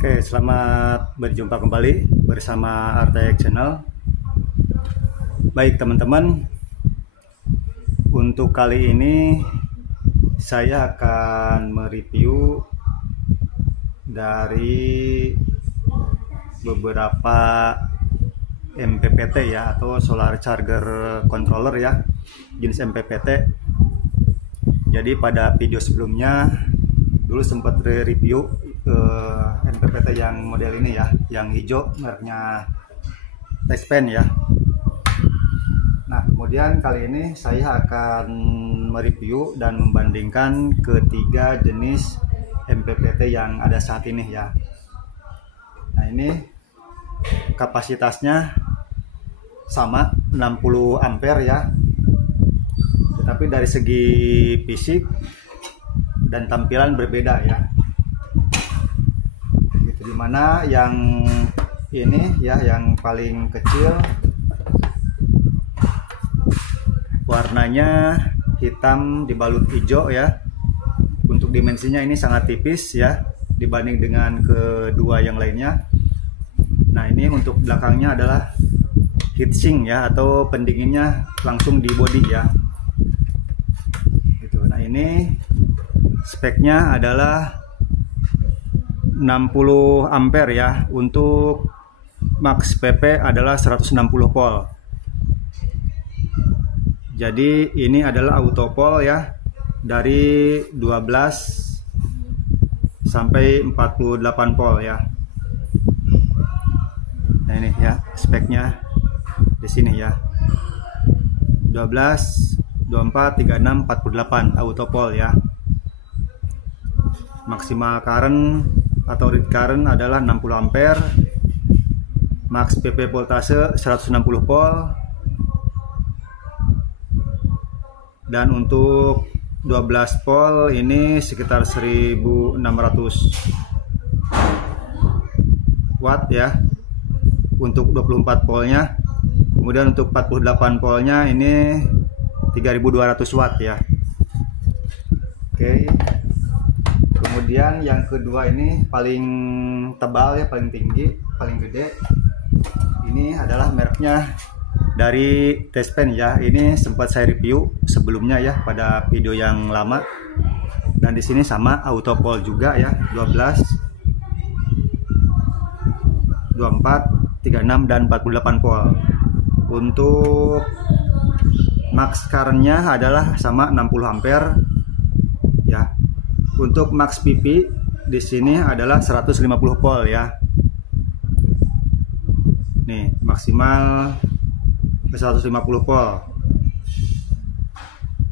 Oke, selamat berjumpa kembali bersama Artek Channel. Baik teman-teman, untuk kali ini saya akan mereview dari beberapa MPPT ya, atau solar charger controller ya, jenis MPPT. Jadi pada video sebelumnya dulu sempat review MPPT yang model ini ya, yang hijau mereknya Texpen ya. Nah, kemudian kali ini saya akan mereview dan membandingkan ketiga jenis MPPT yang ada saat ini ya. Nah, ini kapasitasnya sama 60 ampere ya, tetapi dari segi fisik dan tampilan berbeda ya. Gitu, dimana yang ini ya, yang paling kecil warnanya hitam dibalut hijau ya. Untuk dimensinya ini sangat tipis ya dibanding dengan kedua yang lainnya. Nah, ini untuk belakangnya adalah heatsink ya, atau pendinginnya langsung di body ya. Gitu. Nah, ini speknya adalah 60 ampere ya. Untuk max PP adalah 160 volt. Jadi ini adalah auto pole ya, dari 12 sampai 48 volt ya. Nah, ini ya speknya di sini ya. 12, 24, 36, 48 auto pole ya. Maksimal current atau read current adalah 60 ampere. Max PP voltase 160 volt. Dan untuk 12 volt ini sekitar 1600 watt ya untuk 24 voltnya. Kemudian untuk 48 voltnya ini 3200 watt ya. Oke. Kemudian yang kedua ini paling tebal ya, paling tinggi, paling gede. Ini adalah mereknya dari Texpen ya. Ini sempat saya review sebelumnya ya pada video yang lama. Dan di sini sama auto pole juga ya, 12, 24, 36 dan 48 volt. Untuk max current-nya adalah sama 60 ampere ya. Untuk max PP di sini adalah 150 volt ya. Nih, maksimal 150 volt.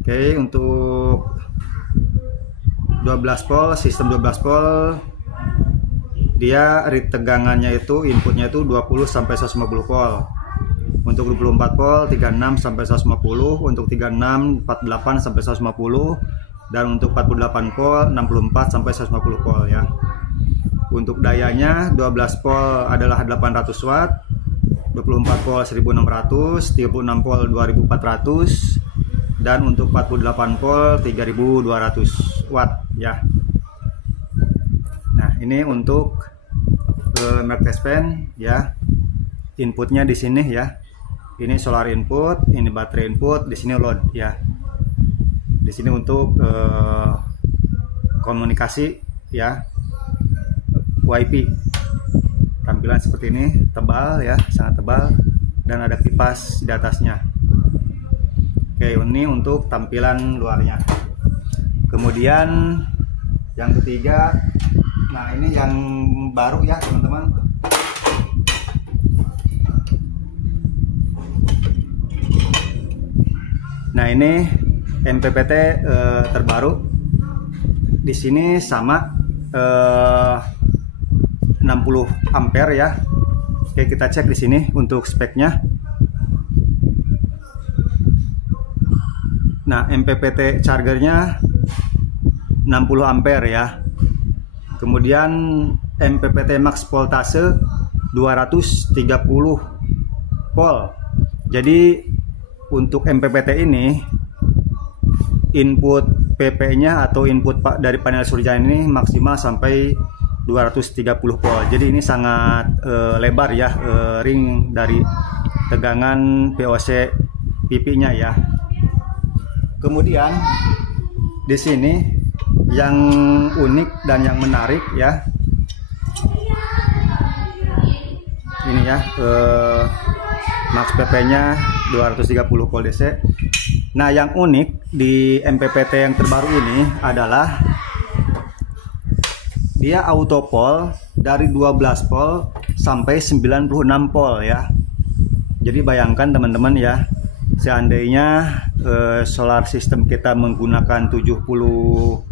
Oke, untuk 12 volt, sistem 12 volt, dia read tegangannya itu, inputnya itu 20 sampai 150 volt. Untuk 24 volt 36 sampai 150, untuk 36 48 sampai 150, dan untuk 48 volt 64 sampai 150 volt ya. Untuk dayanya 12 volt adalah 800 watt, 24 volt 1600, 36 volt 2400, dan untuk 48 volt 3200 watt ya. Nah, ini untuk merek Texpen ya. Inputnya di sini ya. Ini solar input, ini baterai input, di sini load ya. Di sini untuk komunikasi ya, WiFi. Tampilan seperti ini, tebal ya, sangat tebal, dan ada kipas di atasnya. Oke, ini untuk tampilan luarnya. Kemudian yang ketiga, nah ini yang baru ya teman-teman. Nah, ini MPPT terbaru. Di sini sama 60 ampere ya. Oke, kita cek di sini untuk speknya. Nah, MPPT chargernya 60 ampere ya. Kemudian MPPT max voltase 230 volt. Jadi untuk MPPT ini input PP-nya atau input dari panel surya ini maksimal sampai 230 volt. Jadi ini sangat lebar ya, ring dari tegangan POC pipinya ya. Kemudian di sini yang unik dan yang menarik ya, ini ya, max PP-nya 230 volt DC. Nah, yang unik di MPPT yang terbaru ini adalah dia auto pole dari 12 volt sampai 96 volt ya. Jadi bayangkan teman-teman ya, seandainya solar system kita menggunakan 72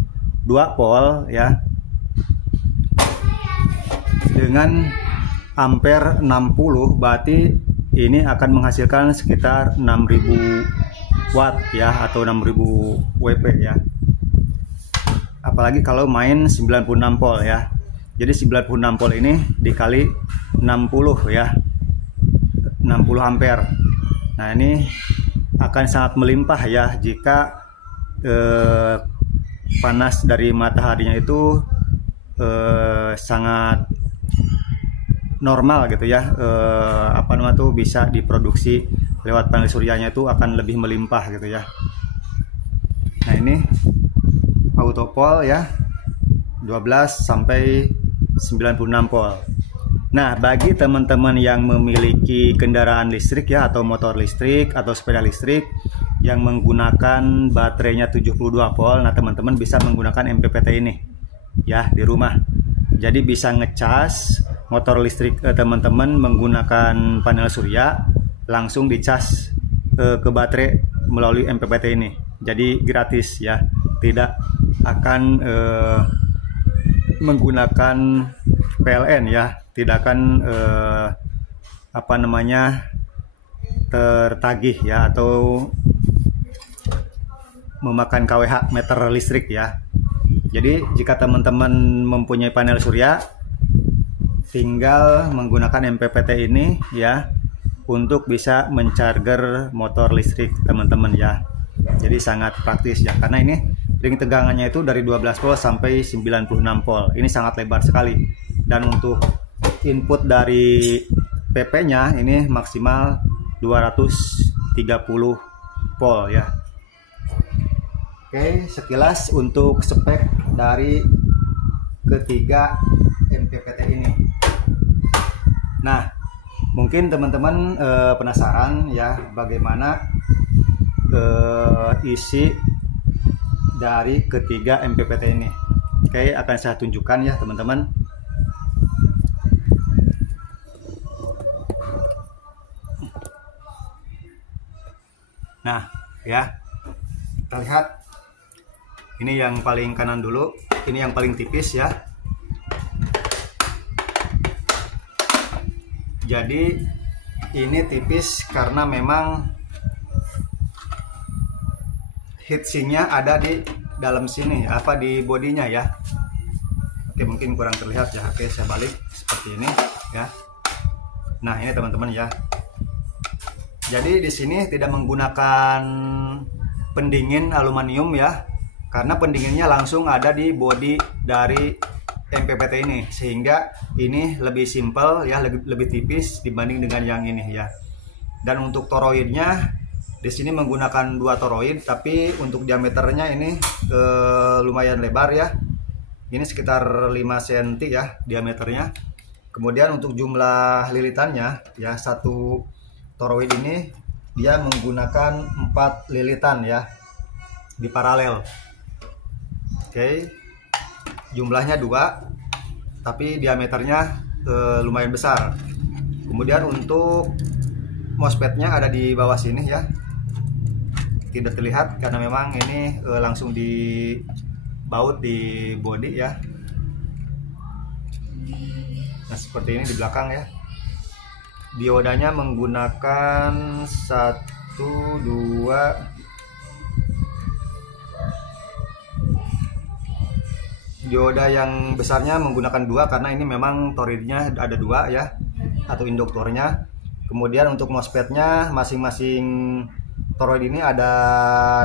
volt ya, dengan ampere 60, berarti ini akan menghasilkan sekitar 6000 watt ya, atau 6000 WP ya. Apalagi kalau main 96 volt ya. Jadi 96 volt ini dikali 60 ya, 60 ampere. Nah, ini akan sangat melimpah ya jika panas dari mataharinya itu sangat normal gitu ya, apa namanya tuh, bisa diproduksi lewat panel suryanya itu akan lebih melimpah gitu ya. Nah, ini auto pole ya, 12 sampai 96 volt. Nah, bagi teman-teman yang memiliki kendaraan listrik ya, atau motor listrik atau sepeda listrik yang menggunakan baterainya 72 volt, nah teman-teman bisa menggunakan MPPT ini ya di rumah. Jadi bisa ngecas motor listrik teman-teman menggunakan panel surya, langsung dicas ke baterai melalui MPPT ini. Jadi gratis ya, tidak akan menggunakan PLN ya, tidak akan apa namanya, tertagih ya, atau memakan kWh meter listrik ya. Jadi jika teman-teman mempunyai panel surya, tinggal menggunakan MPPT ini ya untuk bisa mencharger motor listrik teman-teman ya. Jadi sangat praktis ya, karena ini ring tegangannya itu dari 12 volt sampai 96 volt. Ini sangat lebar sekali. Dan untuk input dari PP-nya ini maksimal 230 volt ya. Oke, sekilas untuk spek dari ketiga MPPT ini. Nah, mungkin teman-teman penasaran ya bagaimana isi dari ketiga MPPT ini. Oke, akan saya tunjukkan ya teman-teman. Nah ya, kita lihat ini yang paling kanan dulu, ini yang paling tipis ya. Jadi ini tipis karena memang heatsinknya ada di dalam sini, apa di bodinya ya. Oke, mungkin kurang terlihat ya. Oke, saya balik seperti ini ya. Nah, ini teman-teman ya. Jadi di sini tidak menggunakan pendingin aluminium ya, karena pendinginnya langsung ada di bodi dari MPPT ini, sehingga ini lebih simple ya, lebih tipis dibanding dengan yang ini ya. Dan untuk toroidnya di sini menggunakan 2 toroid, tapi untuk diameternya ini lumayan lebar ya. Ini sekitar 5 cm ya diameternya. Kemudian untuk jumlah lilitannya ya, 1 toroid ini dia menggunakan 4 lilitan ya di paralel. Oke, jumlahnya 2, tapi diameternya lumayan besar. Kemudian untuk MOSFET-nya ada di bawah sini ya, tidak terlihat karena memang ini langsung dibaut di bodi ya. Nah, seperti ini di belakang ya. Diodanya menggunakan 1, 2, dioda yang besarnya menggunakan 2 karena ini memang toroidnya ada 2 ya, atau induktornya. Kemudian untuk MOSFET-nya masing-masing toroid ini ada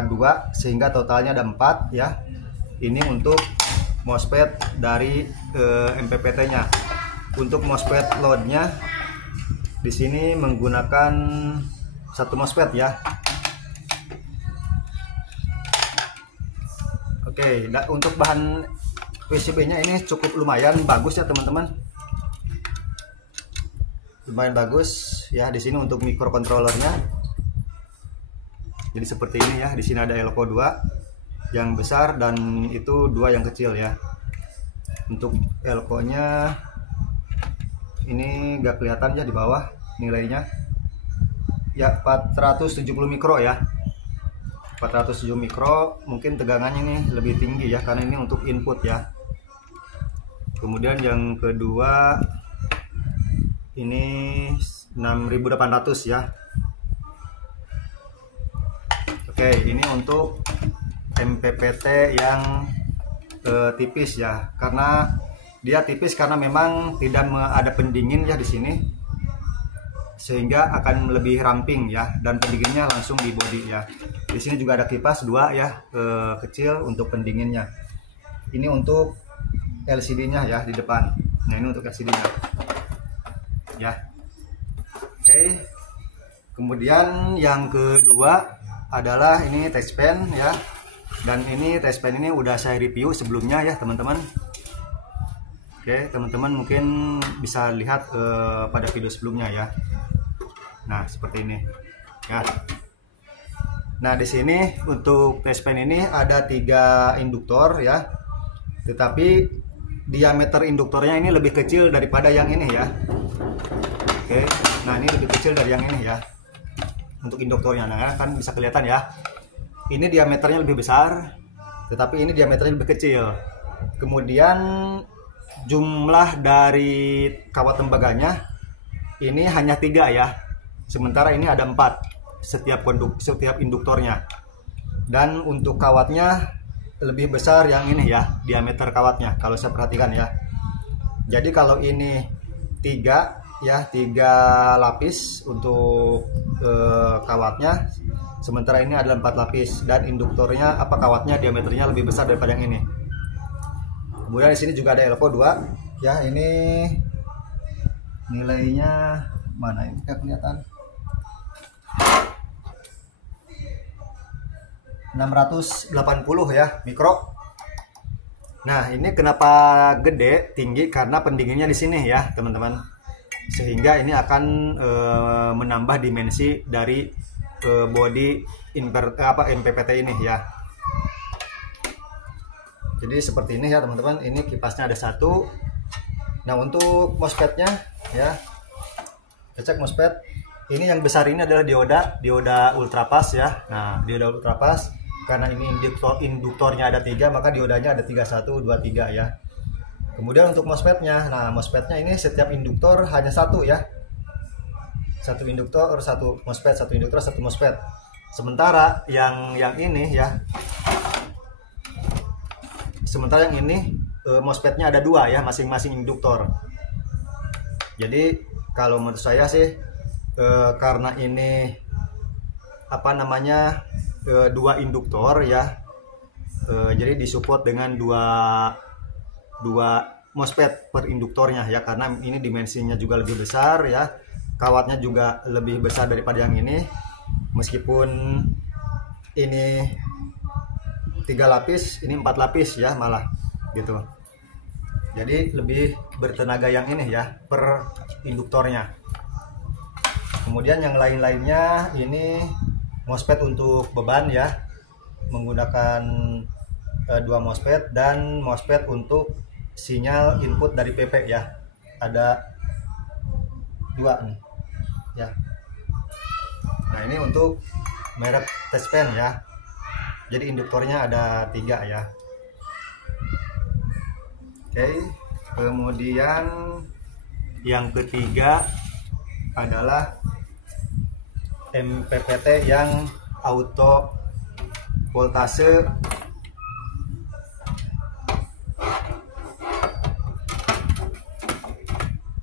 2, sehingga totalnya ada 4 ya. Ini untuk MOSFET dari MPPT-nya. Untuk MOSFET loadnya di sini menggunakan 1 MOSFET ya. Oke, untuk bahan PCB-nya ini cukup lumayan bagus ya teman-teman. Lumayan bagus ya. Di sini untuk microcontrollernya. Jadi seperti ini ya. Di sini ada elko 2 yang besar dan itu 2 yang kecil ya. Untuk elko-nya ini gak kelihatan ya di bawah nilainya. Ya 470 mikro ya. 407 mikro, mungkin tegangannya ini lebih tinggi ya karena ini untuk input ya. Kemudian yang kedua ini 6800 ya. Oke, ini untuk MPPT yang tipis ya, karena dia tipis karena memang tidak ada pendingin ya di sini, sehingga akan lebih ramping ya, dan pendinginnya langsung di body ya. Di sini juga ada kipas 2 ya, kecil untuk pendinginnya. Ini untuk LCD-nya ya di depan. Nah ini untuk LCD-nya ya. Oke. Kemudian yang kedua adalah ini touchpen ya. Dan ini touchpen ini udah saya review sebelumnya ya teman-teman. Oke, teman-teman mungkin bisa lihat pada video sebelumnya ya. Nah, seperti ini. Ya. Nah, di sini untuk touchpen ini ada 3 induktor ya. Tetapi diameter induktornya ini lebih kecil daripada yang ini ya. Oke. Nah, ini lebih kecil dari yang ini ya. Untuk induktornya. Nah, kan bisa kelihatan ya. Ini diameternya lebih besar, tetapi ini diameternya lebih kecil. Kemudian jumlah dari kawat tembaganya ini hanya 3 ya. Sementara ini ada 4 setiap induktornya. Dan untuk kawatnya lebih besar yang ini ya, diameter kawatnya kalau saya perhatikan ya. Jadi kalau ini 3 ya, 3 lapis untuk kawatnya, sementara ini adalah 4 lapis, dan induktornya kawatnya diameternya lebih besar daripada yang ini. Kemudian di sini juga ada elko 2 ya. Ini nilainya mana ini nggak kelihatan. 680 ya mikro. Nah, ini kenapa gede tinggi karena pendinginnya di sini ya, teman-teman. Sehingga ini akan menambah dimensi dari body MPPT ini ya. Jadi seperti ini ya, teman-teman. Ini kipasnya ada 1. Nah, untuk MOSFET-nya ya. Kita cek MOSFET. Ini yang besar ini adalah dioda ultrapas ya. Nah, dioda ultrapas. Karena ini induktornya ada 3, maka diodanya ada 3, 1, 2, 3 ya. Kemudian untuk MOSFET-nya, nah MOSFET-nya ini setiap induktor hanya 1 ya. 1 induktor, 1 MOSFET, 1 induktor, 1 MOSFET. Sementara yang ini ya. Sementara yang ini MOSFET-nya ada 2 ya, masing-masing induktor. Jadi kalau menurut saya sih karena ini dua induktor ya, jadi disupport dengan dua MOSFET per induktornya ya, karena ini dimensinya juga lebih besar ya, kawatnya juga lebih besar daripada yang ini, meskipun ini 3 lapis, ini 4 lapis ya malah gitu. Jadi lebih bertenaga yang ini ya per induktornya. Kemudian yang lain-lainnya ini MOSFET untuk beban ya, menggunakan 2 MOSFET, dan MOSFET untuk sinyal input dari PP ya, ada 2 nih ya. Nah, ini untuk merek touchpen ya, jadi induktornya ada 3 ya. Oke, kemudian yang ketiga adalah MPPT yang auto voltase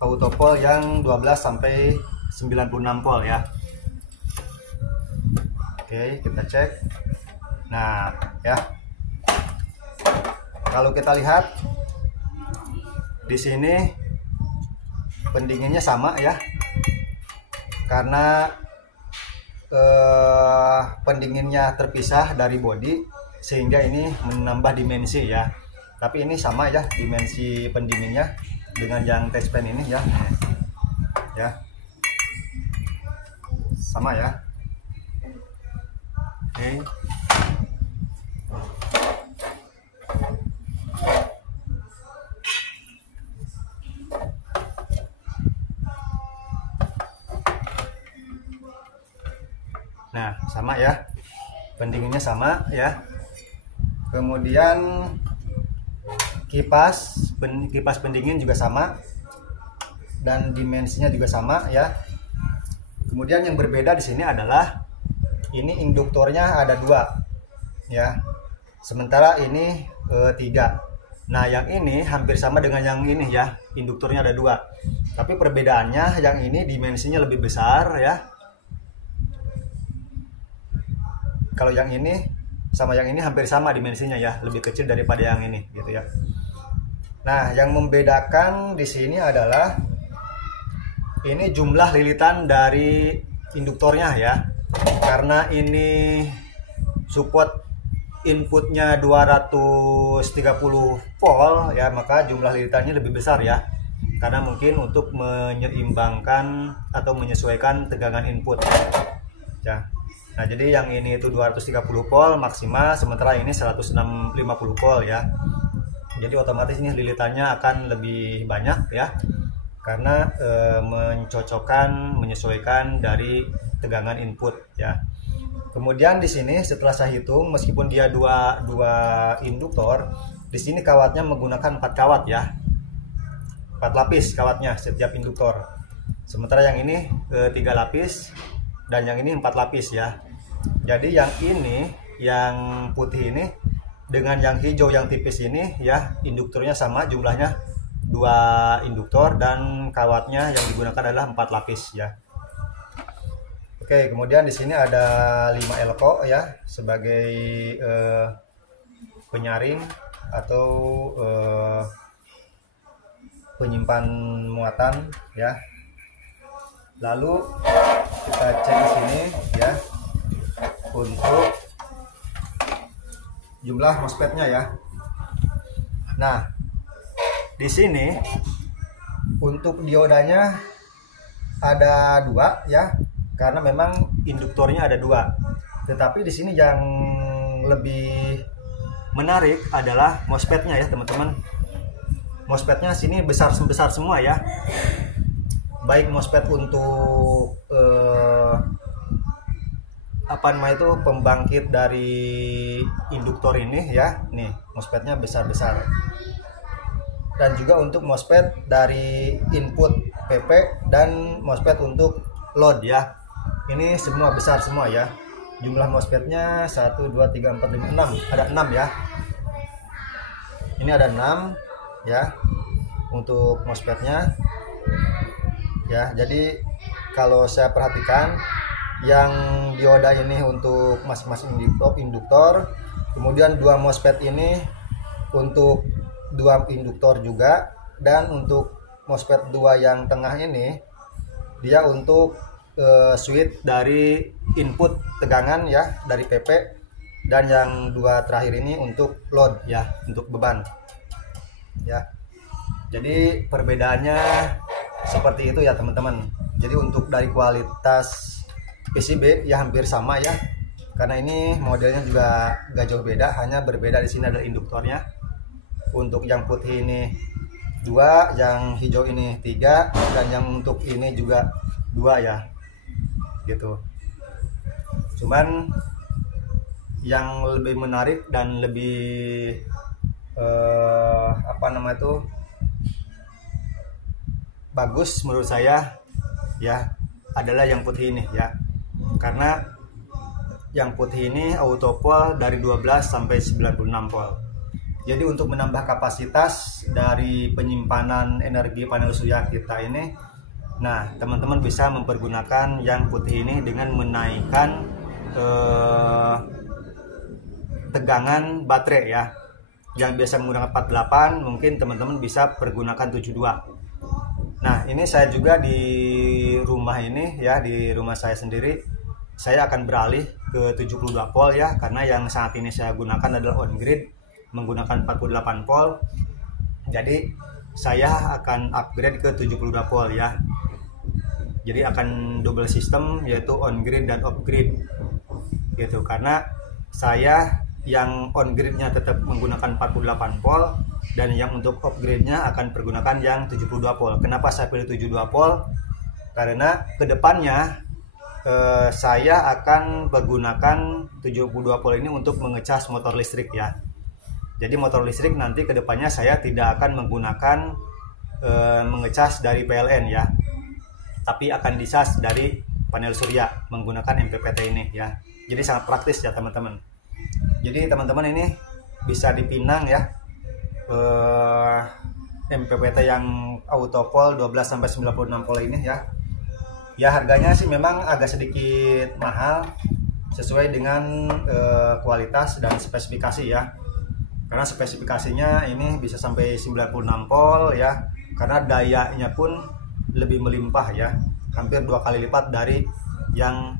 autopol yang 12 sampai 96 volt ya. Oke, kita cek. Nah, ya. Kalau kita lihat di sini pendinginnya sama ya, karena pendinginnya terpisah dari bodi sehingga ini menambah dimensi ya. Tapi ini sama ya dimensi pendinginnya dengan yang test pen ini ya. Ya. Sama ya. Oke. Nah, sama ya. Pendinginnya sama ya. Kemudian kipas pendingin juga sama dan dimensinya juga sama ya. Kemudian yang berbeda di sini adalah ini induktornya ada 2 ya. Sementara ini 3. Nah, yang ini hampir sama dengan yang ini ya. Induktornya ada 2. Tapi perbedaannya yang ini dimensinya lebih besar ya. Kalau yang ini sama yang ini hampir sama dimensinya ya, lebih kecil daripada yang ini gitu ya. Nah, yang membedakan di sini adalah ini jumlah lilitan dari induktornya ya. Karena ini support inputnya 230 volt ya, maka jumlah lilitannya lebih besar ya. Karena mungkin untuk menyeimbangkan atau menyesuaikan tegangan input ya. Nah, jadi yang ini itu 230 volt maksimal, sementara ini 150 volt ya. Jadi otomatis ini lilitannya akan lebih banyak ya, karena menyesuaikan dari tegangan input ya. Kemudian di sini setelah saya hitung, meskipun dia dua induktor, di sini kawatnya menggunakan 4 kawat ya, 4 lapis kawatnya setiap induktor. Sementara yang ini 3 lapis dan yang ini 4 lapis ya. Jadi yang ini, yang putih ini dengan yang hijau yang tipis ini ya, induktornya sama, jumlahnya 2 induktor dan kawatnya yang digunakan adalah 4 lapis ya. Oke, kemudian di sini ada 5 elko ya sebagai penyaring atau penyimpan muatan ya. Lalu kita cek di sini ya untuk jumlah MOSFET-nya ya. Nah, di sini untuk diodanya ada 2 ya, karena memang induktornya ada 2. Tetapi di sini yang lebih menarik adalah MOSFET-nya ya, teman-teman. MOSFET-nya sini besar semua ya. Baik MOSFET untuk pembangkit dari induktor ini ya, nih MOSFET-nya besar-besar. Dan juga untuk MOSFET dari input PP dan MOSFET untuk load ya. Ini semua besar semua ya. Jumlah MOSFET-nya 1 2 3 4 5 6, ada 6 ya. Ini ada 6 ya untuk MOSFET-nya. Ya, jadi kalau saya perhatikan yang dioda ini untuk masing-masing induktor, kemudian 2 MOSFET ini untuk 2 induktor juga, dan untuk MOSFET 2 yang tengah ini dia untuk switch dari input tegangan ya, dari PP, dan yang 2 terakhir ini untuk load ya, untuk beban ya. Jadi perbedaannya seperti itu ya teman-teman. Jadi untuk dari kualitas PCB ya hampir sama ya, karena ini modelnya juga gak jauh beda, hanya berbeda di sini ada induktornya. Untuk yang putih ini 2, yang hijau ini 3, dan yang untuk ini juga 2 ya, gitu. Cuman yang lebih menarik dan lebih bagus menurut saya ya adalah yang putih ini ya, karena yang putih ini auto volt dari 12 sampai 96 volt. Jadi untuk menambah kapasitas dari penyimpanan energi panel surya kita ini, nah teman-teman bisa mempergunakan yang putih ini dengan menaikkan tegangan baterai ya. yang biasa menggunakan 48, mungkin teman-teman bisa pergunakan 72. Nah, ini saya juga di rumah ini ya, di rumah saya sendiri, saya akan beralih ke 72 volt ya, karena yang saat ini saya gunakan adalah on grid menggunakan 48 volt. Jadi saya akan upgrade ke 72 volt ya. Jadi akan double system, yaitu on grid dan off grid gitu, karena saya yang on gridnya tetap menggunakan 48 volt dan yang untuk off gridnya akan pergunakan yang 72 volt. Kenapa saya pilih 72 volt? Karena kedepannya saya akan menggunakan 72 volt ini untuk mengecas motor listrik ya. Jadi motor listrik nanti kedepannya saya tidak akan menggunakan mengecas dari PLN ya, tapi akan dicas dari panel surya menggunakan MPPT ini ya. Jadi sangat praktis ya teman-teman. Jadi teman-teman ini bisa dipinang ya MPPT yang auto pole 12-96 volt ini ya. Ya harganya sih memang agak sedikit mahal sesuai dengan kualitas dan spesifikasi ya. Karena spesifikasinya ini bisa sampai 96 volt ya. Karena dayanya pun lebih melimpah ya. Hampir 2 kali lipat dari yang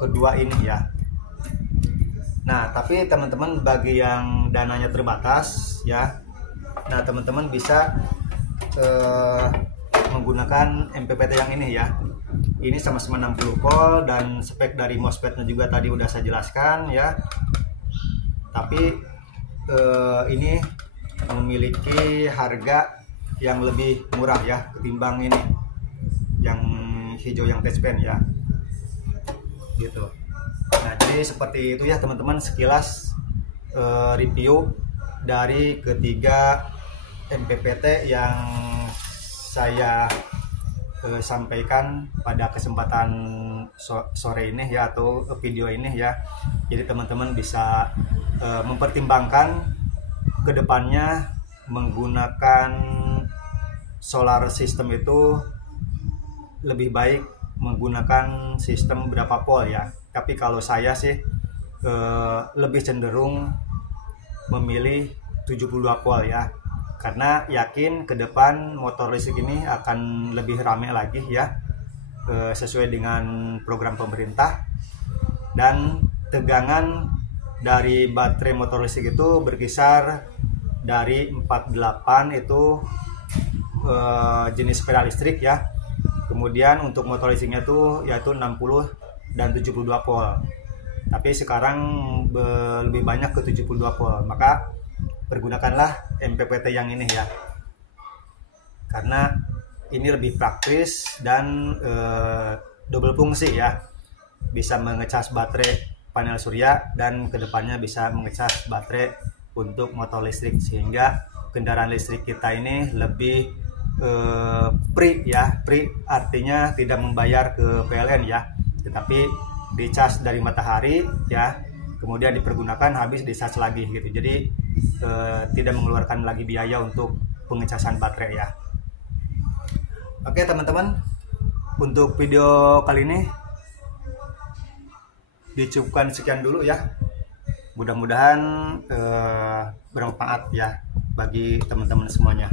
kedua ini ya. Nah, tapi teman-teman bagi yang dananya terbatas ya, nah teman-teman bisa menggunakan MPPT yang ini ya. Ini sama-sama 60 volt dan spek dari MOSFET-nya juga tadi udah saya jelaskan ya. Tapi ini memiliki harga yang lebih murah ya ketimbang ini yang hijau yang touchpen ya. Gitu. Nah, jadi seperti itu ya teman-teman sekilas review dari ketiga MPPT yang saya sampaikan pada kesempatan sore ini ya, atau video ini ya. Jadi teman-teman bisa mempertimbangkan kedepannya menggunakan solar system itu lebih baik menggunakan sistem berapa volt ya. Tapi kalau saya sih lebih cenderung memilih 72 volt ya, karena yakin ke depan motor listrik ini akan lebih ramai lagi ya, sesuai dengan program pemerintah. Dan tegangan dari baterai motor listrik itu berkisar dari 48 itu jenis sepeda listrik ya. Kemudian untuk motor listriknya itu yaitu 60 dan 72 volt. Tapi sekarang lebih banyak ke 72 volt. Maka pergunakanlah MPPT yang ini ya. Karena ini lebih praktis dan double fungsi ya. Bisa mengecas baterai panel surya dan kedepannya bisa mengecas baterai untuk motor listrik, sehingga kendaraan listrik kita ini lebih free ya. Free artinya tidak membayar ke PLN ya, tetapi dicas dari matahari ya, kemudian dipergunakan, habis dicas lagi gitu. Jadi tidak mengeluarkan lagi biaya untuk pengecasan baterai ya. Oke teman-teman, untuk video kali ini dicukupkan sekian dulu ya. Mudah-mudahan bermanfaat ya bagi teman-teman semuanya.